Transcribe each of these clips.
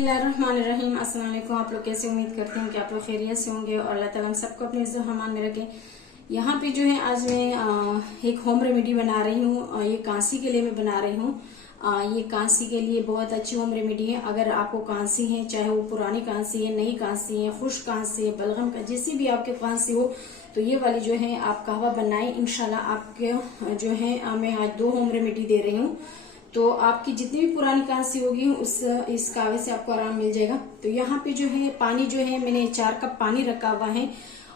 बिस्मिल्लाहिर्रहमानिर्रहीम। अस्सलाम वालेकुम। आप लोग कैसे, उम्मीद करते हैं कि आप लोग खैरियत से होंगे और अल्लाह ताला हम सबको अपने इज्जत हमान में रखे। यहाँ पे जो है आज मैं एक होम रेमेडी बना रही हूँ। ये कांसी के लिए मैं बना रही हूँ। ये कांसी के लिए बहुत अच्छी होम रेमेडी है। अगर आपको कांसी है, चाहे वो पुरानी कांसी है, नई कांसी है, खुश्क कांसी है, बलगम का, जैसी भी आपके कांसी हो, तो ये वाली जो है आप कहवा बनाए। इंशाल्लाह आपके जो है मैं आज 2 होम रेमेडी दे रही हूँ। तो आपकी जितनी भी पुरानी कांसी होगी इस कहवे से आपको आराम मिल जाएगा। तो यहाँ पे जो है पानी जो है मैंने 4 कप पानी रखा हुआ है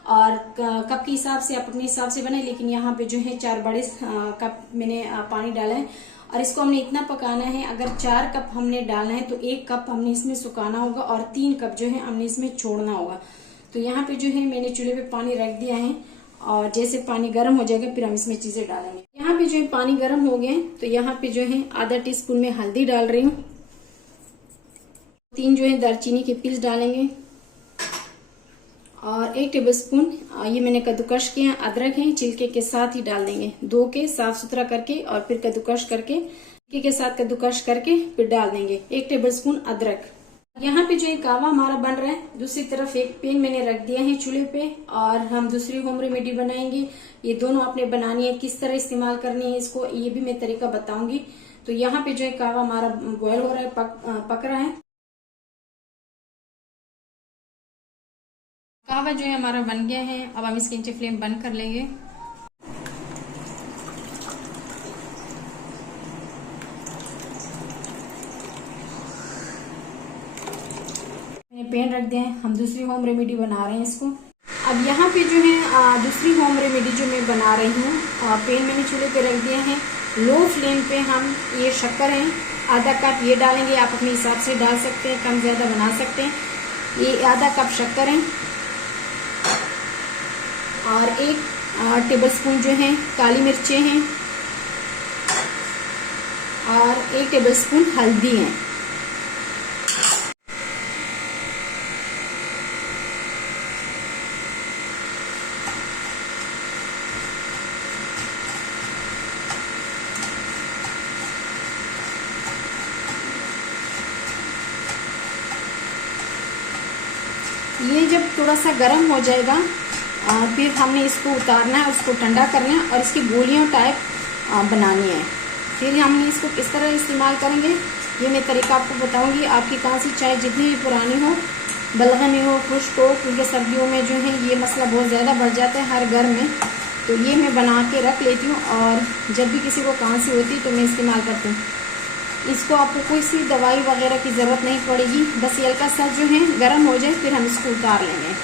और कप के हिसाब से आप अपने हिसाब से बनाए, लेकिन यहाँ पे जो है 4 बड़े कप मैंने पानी डाला है और इसको हमने इतना पकाना है। अगर 4 कप हमने डालना है तो 1 कप हमने इसमें सुखाना होगा और 3 कप जो है हमने इसमें छोड़ना होगा। तो यहाँ पे जो है मैंने चूल्हे पे पानी रख दिया है और जैसे पानी गर्म हो जाएगा फिर हम इसमें चीजें डालेंगे। यहाँ पे जो है पानी गर्म हो गए तो यहाँ पे जो है आधा टीस्पून में हल्दी डाल रही हूँ। 3 जो है दालचीनी के पीस डालेंगे और 1 टेबलस्पून ये मैंने कद्दूकश किया अदरक है, छिलके के साथ ही डाल देंगे। धो के साफ सुथरा करके और फिर कद्दूकश करके छिलके के साथ कद्दूकश करके फिर डाल देंगे 1 टेबलस्पून अदरक। यहाँ पे जो ये कहवा हमारा बन रहा है, दूसरी तरफ एक पैन मैंने रख दिया है चूल्हे पे और हम दूसरी होम रेमेडी बनाएंगे। ये दोनों आपने बनानी है, किस तरह इस्तेमाल करनी है इसको ये भी मैं तरीका बताऊंगी। तो यहाँ पे जो है कहवा हमारा बॉयल हो रहा है, पक रहा है। कहवा जो है हमारा बन गया है। अब हम इसकी फ्लेम बंद कर लेंगे। पैन रख दिया है, हम दूसरी होम रेमेडी बना रहे हैं इसको। अब यहाँ पे जो है दूसरी होम रेमेडी जो मैं बना रही हूँ, पैन मैंने चूल्हे पे रख दिया है। लो फ्लेम पे हम ये शक्कर है आधा कप ये डालेंगे। आप अपने हिसाब से डाल सकते हैं, कम ज्यादा बना सकते हैं। ये आधा कप शक्कर है और 1 टेबलस्पून जो है काली मिर्चें हैं और 1 टेबलस्पून हल्दी है। ये जब थोड़ा सा गर्म हो जाएगा फिर हमने इसको उतारना है, उसको ठंडा करना है और इसकी गोलियों टाइप बनानी है। फिर हमने इसको किस तरह इस्तेमाल करेंगे ये मैं तरीका आपको बताऊंगी। आपकी कांसी चाहे जितनी भी पुरानी हो, बलगमी हो, खुश्क हो, क्योंकि सर्दियों में जो है ये मसला बहुत ज़्यादा बढ़ जाता है हर घर में। तो ये मैं बना के रख लेती हूँ और जब भी किसी को कांसी होती है तो मैं इस्तेमाल करती हूँ। इसको आपको कोई सी दवाई वगैरह की ज़रूरत नहीं पड़ेगी, बस ये हल्का सा जो है गर्म हो जाए फिर हम इसको उतार लेंगे।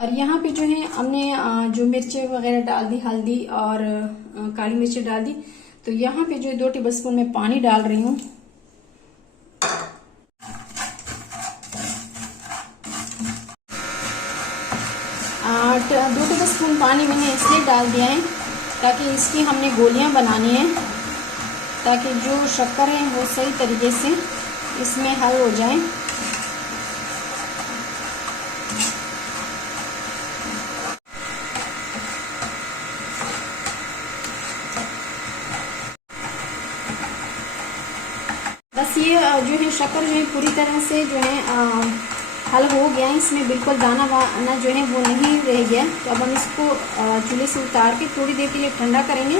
और यहाँ पे जो है हमने जो मिर्चें वगैरह डाल दी, हल्दी और काली मिर्चें डाल दी। तो यहाँ पे जो है 2 टेबलस्पून में पानी डाल रही हूँ। 2 टेबलस्पून पानी मैंने इसलिए डाल दिया है ताकि इसकी हमने गोलियां बनानी है, ताकि जो शक्कर है वो सही तरीके से इसमें हल हो जाए। बस ये जो है शक्कर जो है पूरी तरह से जो है हल हो गया है, इसमें बिल्कुल दाना वाना जो है वो नहीं रह गया। तो अब हम इसको चूल्हे से उतार के थोड़ी देर के लिए ठंडा करेंगे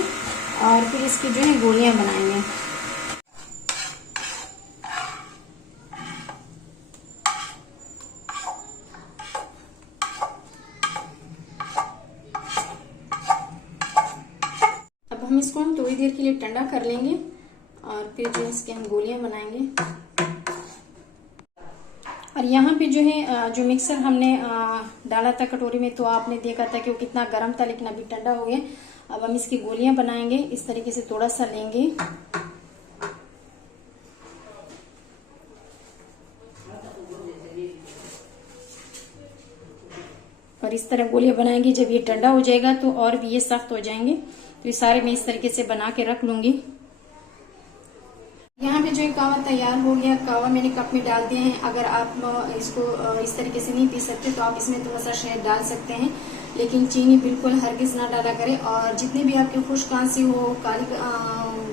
और फिर इसकी जो है गोलियां बनाएंगे। अब हम इसको थोड़ी देर के लिए ठंडा कर लेंगे और फिर जो इसके हम गोलियां बनाएंगे। और यहाँ पे जो है जो मिक्सर हमने डाला था कटोरी में, तो आपने देखा था कि वो कितना गर्म था, लेकिन अभी ठंडा हो गया। अब हम इसकी गोलियां बनाएंगे। इस तरीके से थोड़ा सा लेंगे और इस तरह गोलियां बनाएंगे। जब ये ठंडा हो जाएगा तो और भी ये सख्त हो जाएंगे। तो ये सारे मैं इस तरीके से बना के रख लूंगी। यहाँ पे जो है कहवा तैयार हो गया। कहवा मैंने कप में डाल दिया है। अगर आप इसको इस तरीके से नहीं पी सकते तो आप इसमें थोड़ा सा शहद डाल सकते हैं। लेकिन चीनी बिल्कुल हरगिज ना डाला करें। और जितने भी आपके खुश्क खांसी हो, काली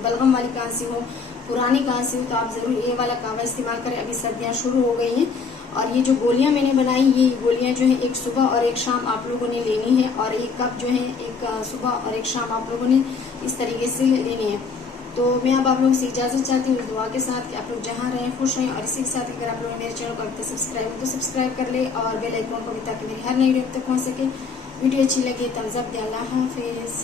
बलगम वाली खांसी हो, पुरानी खांसी हो, तो आप जरूर ये वाला कावा इस्तेमाल करें। अभी सर्दियां शुरू हो गई हैं और ये जो गोलियां मैंने बनाई, ये गोलियां जो है एक सुबह और एक शाम आप लोगों ने लेनी है, और एक कप जो है एक सुबह और एक शाम आप लोगों ने इस तरीके से लेनी है। तो मैं अब आप लोगों से इजाजत चाहती हूँ इस दुआ के साथ कि आप लोग जहाँ रहें खुश रहें। और इसी के साथ अगर आप लोग मेरे चैनल को अभी तक सब्सक्राइब हो तो सब्सक्राइब कर ले और बेल आइकन को भी, ताकि मेरी हर नई वीडियो तक पहुँच सके। वीडियो अच्छी लगे तो thumbs up दें। अल्लाह हाफिज।